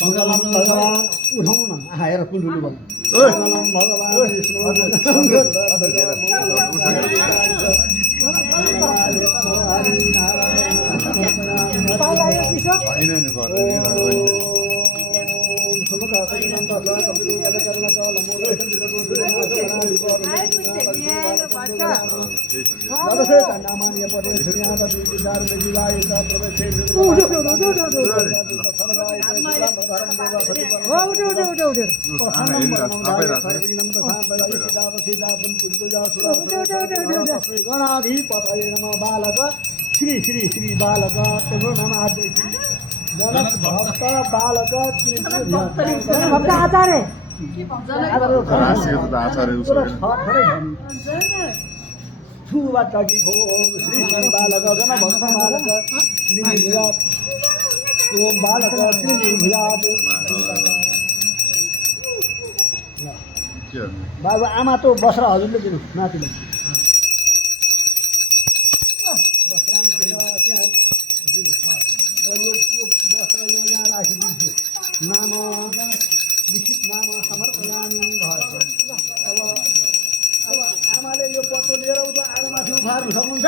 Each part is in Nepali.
मङ्गलम भगवान उठाउनु न आएर कुलुलु भन्नु मङ्गलम भगवान विष्णु गणाधिपतये नमः बालक श्री श्री श्री बालक तेरो नाम आदि जनक भक्त बालक भक्त आचार्य छुवाची भोग श्री बालक जन भक्त बालक श्री विराट ओम बालक श्री विराट बाबा आमा त बस्र हजुरले दिनु नातिले नाम लिखित नाम समर्पयामी भयो अब आमाले यो पत्र लिएर उता आगोमाथि उफार्नु सक्नुहुन्छ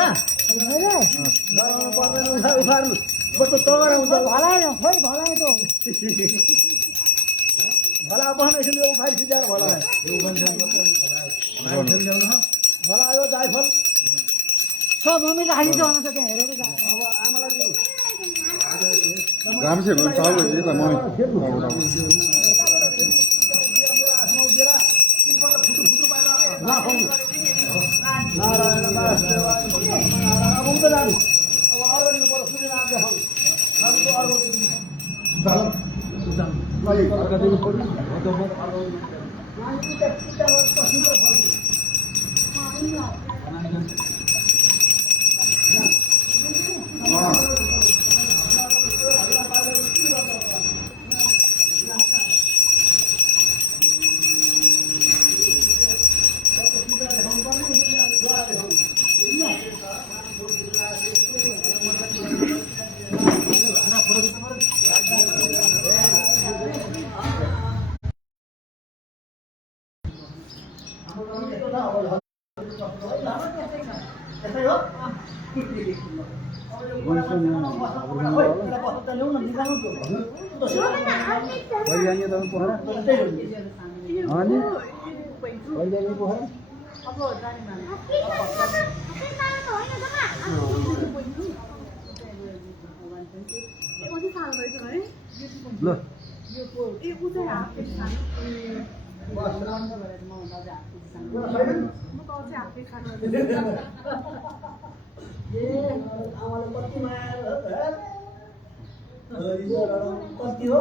पर्दैन उफार्नु बस्नु तगडा हुन्छ भला बस्न यसले यो उफारि सिद्ध्याएर भला यो जायफल सब मम्मी राखी आउन सक्यो हेरेर अब आमालाई दिनु राम्रै भयो चाउ यता मम्मी नारायण वासुदेवाय अब उता जानु अब अर्को दिनु पर्यो सूर्य नाम देखाउनु अर्को कति हो